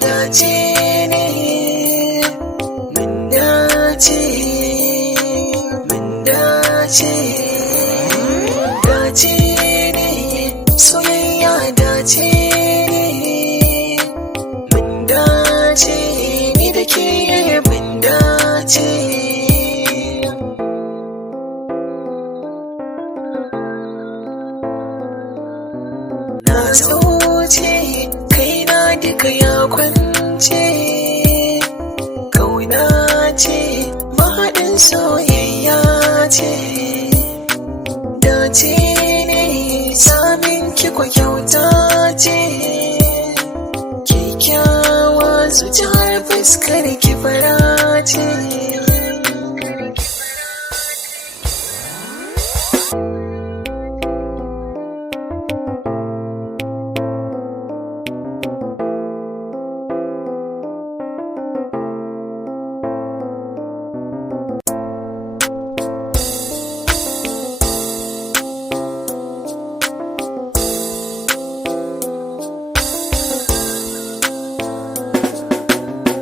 dace ne, mun dace, mun dace, dace ne, soyayya dace ne, mun dace, ni da ke mun dace. Na zauce kaina duka ya kwance, kauna ce mahaɗin soyayya ce, dace ne samin ki kwa kyauta ce, kyakkyawa zuciyar fuskar ki fara ce.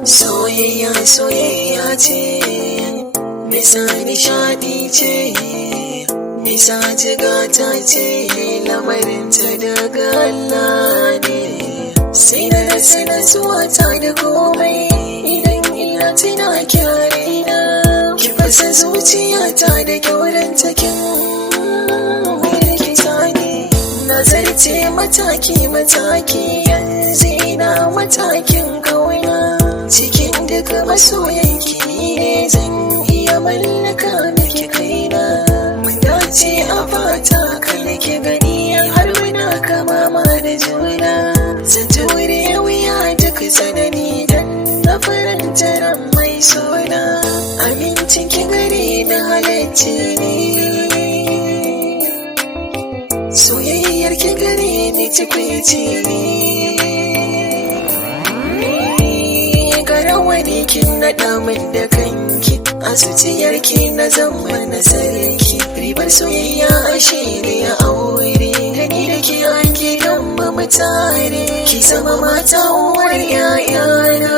Soyayya soyayya ce, nisa nishaɗi ce, nisa jigata ce, lamarinta daga Allah ne. Sai na rasa nutsuwa ta da komai idan ina tuna kyarina, ki fasa zuciyata da kyauranta kin rikita ne. Nazarce mataki-mataki yanzu ina matakin kauna, cikin duka masoyanki ne zan iya mallaka miki kaina. Mun dace a fata kan ki gani har muna kama ma da juna, zan jure wuya duk tsanani dan na faranta ran mai sona. Amincin ki gare na halacci ne, soyayyar ki gare ni cikwici ne. Garawani kin naɗa min da kanki, a zuciyarki na zama na sarki. Ribar soyayya ashe ne a aure, da ni da ke an gidan mu tare, ki zama mata uwar 'ya'yana.